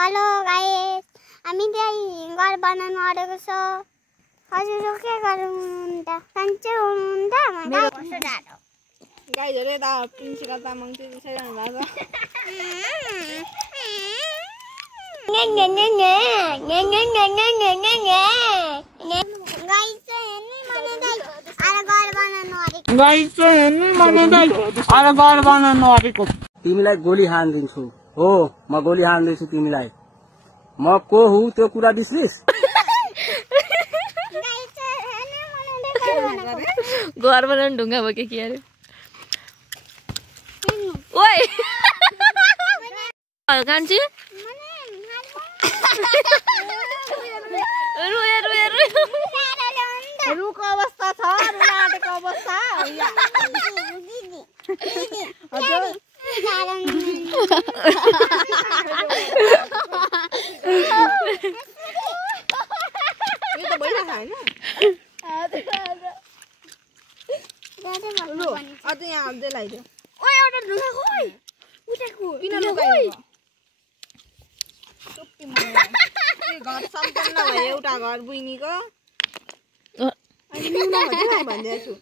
Hello guys, हामी चाहिँ घर बनाउन आएको छ। हजुर के गर्नुहुन्छ? सन्चै हुनुहुन्छ? गाइजहरु यता प्रिन्सिपल तामाङ चाहिँ बसिरहनु भएको छ। तिमीलाई गोली हान्दिन्छु। हो म गोली हान्दैछु तिमीलाई। म को हुँ त्यो कुरा बिर्सिस? घर बनाउन ढुङ्गा बोके के अरे ओइ कान्छी रुको अवस्था छ, रुलाटेको अवस्था हजुर यो त भइरहेको हैन अझै यहाँ अझै लगाइदियो। ओइ एउटा ढुङ्गा खोइ उठेको किन लगाइदियो? चुप्पी मलाई घर सम्पन्न भयो एउटा घर बुइनीको अनि न्यून भन्दैछु।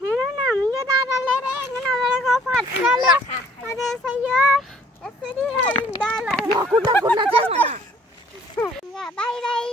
हेर्नु न यो दादाले रे नभएको फटकाले अरे सयो यसरी दाल कुट्न कुट्न चाहिँ बाई बाई।